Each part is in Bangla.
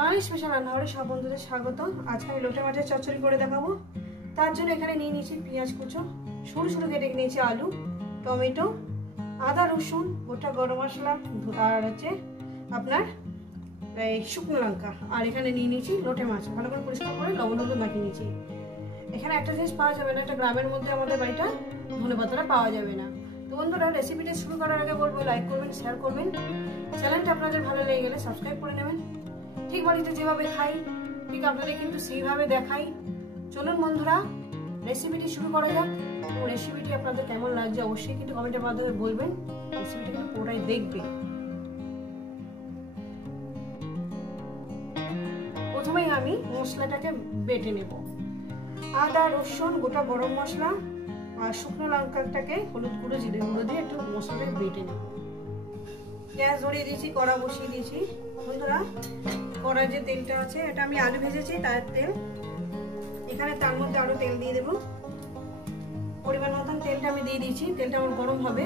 বাঙালি স্পেশাল রান্নাঘরে সব বন্ধুদের স্বাগত। আজকে আমি লোটে মাছের চচ্চড়ি করে দেখাবো। তার জন্য এখানে নিয়ে নিয়েছি পেঁয়াজ কুচো, সরু সরু কেটে নিয়েছি আলু, টমেটো, আদা রসুন, গোটা গরম মশলা আর হচ্ছে আপনার এই শুকনো লঙ্কা। আর এখানে নিয়ে নিয়েছি লোটে মাছ, ভালো করে পরিষ্কার করে লবণ হলুদ মাখিয়ে নিয়েছি। এখানে একটা জিনিস পাওয়া যাবে না, একটা গ্রামের মধ্যে আমাদের বাড়িটা ধনেপাতাটা পাওয়া যাবে না। তো বন্ধুরা, রেসিপিটা শুরু করার আগে বলবো লাইক করবেন, শেয়ার করবেন, চ্যানেলটা আপনাদের ভালো লেগে গেলে সাবস্ক্রাইব করে নেবেন। ঠিক বাড়িতে যেভাবে খাই ঠিক আপনাদের কিন্তু সেইভাবে দেখাই। চলুন বন্ধুরা, রেসিপিটি শুরু করা যাক। এবং রেসিপিটি আপনাদের কেমন লাগছে অবশ্যই কিন্তু কমেন্টের মাধ্যমে বলবেন। রেসিপিটা কিন্তু পুরোটাই দেখবেন। প্রথমেই আমি মশলাটাকে বেটে নেব। আদা রসুন, গোটা গরম মশলা আর শুকনো লঙ্কাটাকে হলুদ গুঁড়ো জিরে গুঁড়ো দিয়ে একটু মশলাটাকে বেটে নেব। গ্যাস ধরিয়ে দিয়েছি, কড়া বসিয়ে দিয়েছি। বন্ধুরা, কড়ার যে তেলটা আছে এটা আমি আলু ভেজেছি তার তেল। এখানে তার মধ্যে আরো তেল দিয়ে দেবো, পরিমাণ মতন তেলটা আমি দিয়ে দিয়েছি। তেলটা আমার গরম হবে।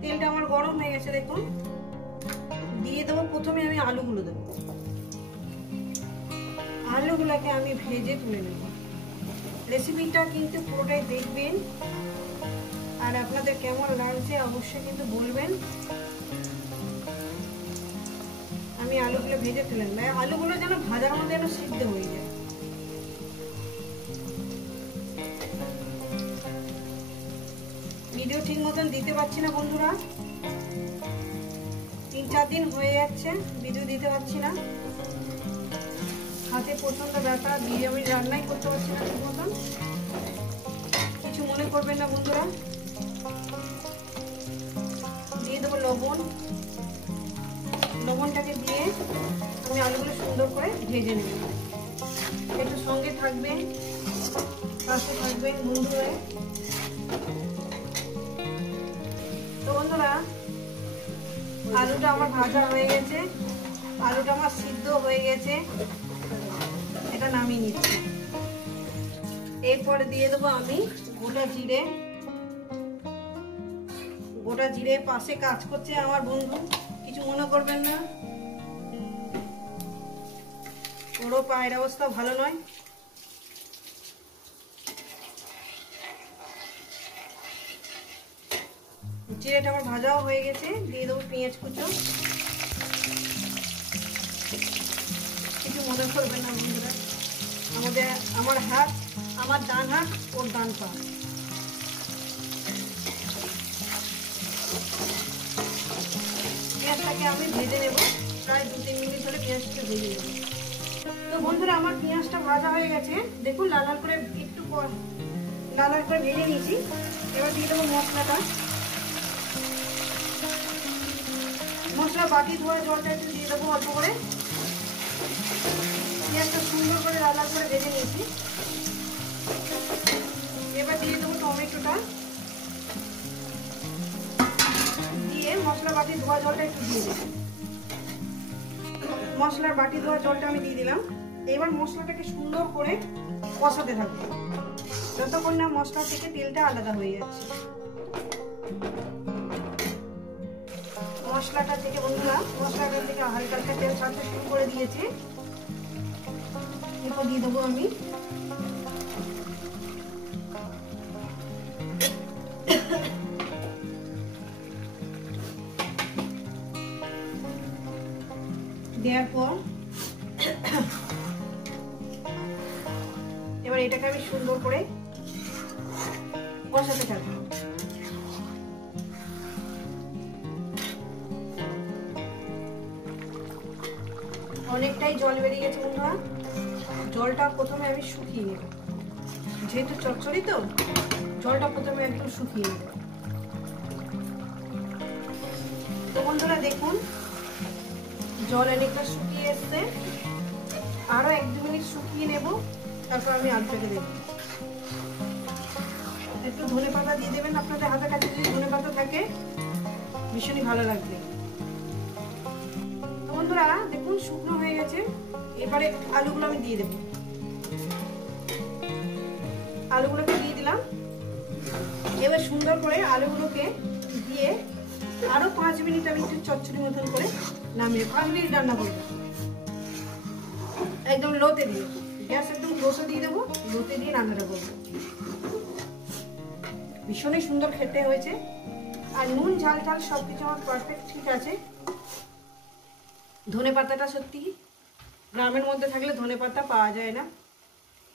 তেলটা আমার গরম হয়ে গেছে, দেখুন। দিয়ে দেবো, প্রথমে আমি আলুগুলো দেবো। আলুগুলোকে আমি ভেজে তুলে নেব। রেসিপিটা কিন্তু পুরোটাই দেখবেন আর আপনাদের কেমন লাগছে অবশ্যই কিন্তু বলবেন। আমি আলুগুলো ভেজে তুলে নেব। আলুগুলো যেন ভাজার মধ্যে যেন সিদ্ধ হয়ে যায়। ভিডিও ঠিক মতন দিতে পারছি না বন্ধুরা, 3-4 দিন হয়ে যাচ্ছে ভিডিও দিতে পারছি না। হাতে প্রচন্ড ব্যথা, দিয়ে আমি রান্নাই করতে পারছি না ঠিক মতন। কিছু মনে করবেন না বন্ধুরা। দিয়ে দেবো লবণ। লবণটাকে দিয়ে আমি আলুগুলো সুন্দর করে ভেজে নেব। একটু সঙ্গে থাকবেন, পাশে থাকবেন বন্ধু হয়ে। তো বন্ধুরা, আলুটা আমার ভাজা হয়ে গেছে, আলুটা আমার সিদ্ধ হয়ে গেছে। এটা নামিয়ে নিচ্ছি। এরপরে দিয়ে দেবো আমি গোটা জিরে। গোটা জিরে পাশে কাজ করছে আমার বন্ধু, কিছু মনে করবেন না। ওরও পায়ের অবস্থা ভালো নয়। জিরেটা আমার ভাজাও হয়ে গেছে। দিয়ে দেবো পেঁয়াজ কুচো। কিছু মনে করবেন না বন্ধুরা, আমার হাত, আমার ডান হাত ওর ডান পা। পেঁয়াজটাকে আমি ভেজে নেব, প্রায় 2-3 মিনিট ধরে পেঁয়াজটাকে ভেজে নেব। তো বন্ধুরা, আমার পেঁয়াজটা ভাজা হয়ে গেছে, দেখুন লাল লাল করে একটু লাল লাল করে ভেজে নিয়েছি। এবার দিয়ে দেবো মশলাটা। মশলা বাটি ধোয়া জলটা একটু দিয়ে দেবো অল্প করে। পেঁয়াজটা সুন্দর করে লাল লাল করে ভেজে নিয়েছি। এবার দিয়ে দেবো টমেটোটা, দিয়ে মশলা বাটি ধোয়া জলটা একটু দিয়ে দেবো। মশলার বাটি ধোয়া জলটা আমি দিয়ে দিলাম। এবার মশলাটাকে সুন্দর করে কষাতে থাকবো যতক্ষণ না মশলা থেকে তেলটা আলাদা হয়ে যাচ্ছে। মশলাটা থেকে বন্ধুরা, মশলাটা থেকে হালকা হালকা তেল ছাড়তে শুরু করে দিয়েছে। এরপর দিয়ে দেবো আমি দেওয়ার পর এবার এটাকে আমি সুন্দর করে কষাতে থাকবো। অনেকটাই জল বেরিয়ে গেছে বন্ধুরা। জলটা প্রথমে আমি শুকিয়ে নেব, যেহেতু চচ্চড়ি তো জলটা প্রথমে একটু শুকিয়ে নেব। তো বন্ধুরা দেখুন, জল অনেকটা শুকিয়ে এসছে। আরো 1-2 মিনিট শুকিয়ে নেব, তারপর আমি আলুটাকে দেব। একটু ধনে পাতা দিয়ে দেবেন, আপনাদের হাতের কাছে যদি ধনে পাতা থাকে ভীষণই ভালো লাগবে। বন্ধুরা দেখুন, শুকনো হয়ে গেছে। এবারে আলুগুলো আমি দিয়ে দেবো। আলুগুলোকে দিয়ে দিলাম। এবার সুন্দর করে আলুগুলোকে দিয়ে আরো 5 মিনিট আমি একটু চচ্চড়ি মতন করে নামিয়ে 5 মিনিট রান্না করবো। একদম লোতে দিয়ে, গ্যাস একদম লোতে দিয়ে দেবো, লোতে দিয়ে রান্নাটা করবো। ভীষণই সুন্দর খেতে হয়েছে, আর নুন ঝাল ঝাল সবকিছু আমার পারফেক্ট ঠিক আছে। ধনে পাতাটা সত্যি গ্রামের মধ্যে থাকলে ধনে পাতা পাওয়া যায় না,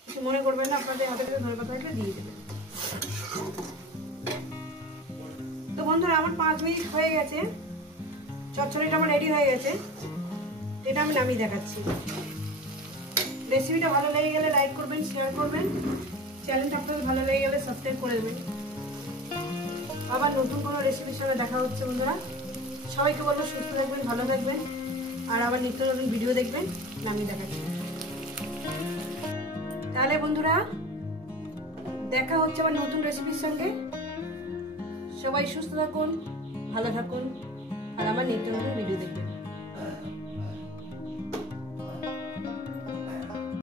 কিছু মনে করবেন না, আপনাদের হাতে থেকে ধনে পাতা থাকলে দিয়ে দেবেন। তো বন্ধুরা আমার 5 মিনিট হয়ে গেছে, চচ্চড়িটা আমার রেডি হয়ে গেছে, এটা আমি নামিয়ে দেখাচ্ছি। রেসিপিটা ভালো লেগে গেলে লাইক করবেন, শেয়ার করবেন, চ্যানেলটা আপনাদের ভালো লেগে গেলে সাবস্ক্রাইব করে দেবেন। আবার নতুন কোনো রেসিপির সঙ্গে দেখা হচ্ছে বন্ধুরা। সবাইকে বলবো সুস্থ থাকবেন, ভালো থাকবেন, আর আবার নিত্য নতুন ভিডিও দেখবেন, নামিয়ে দেখাচ্ছি। তাহলে বন্ধুরা দেখা হচ্ছে আবার নতুন রেসিপির সঙ্গে। সবাই সুস্থ থাকুন, ভালো থাকুন, আর আমার নিত্য নতুন ভিডিও দেখবেন।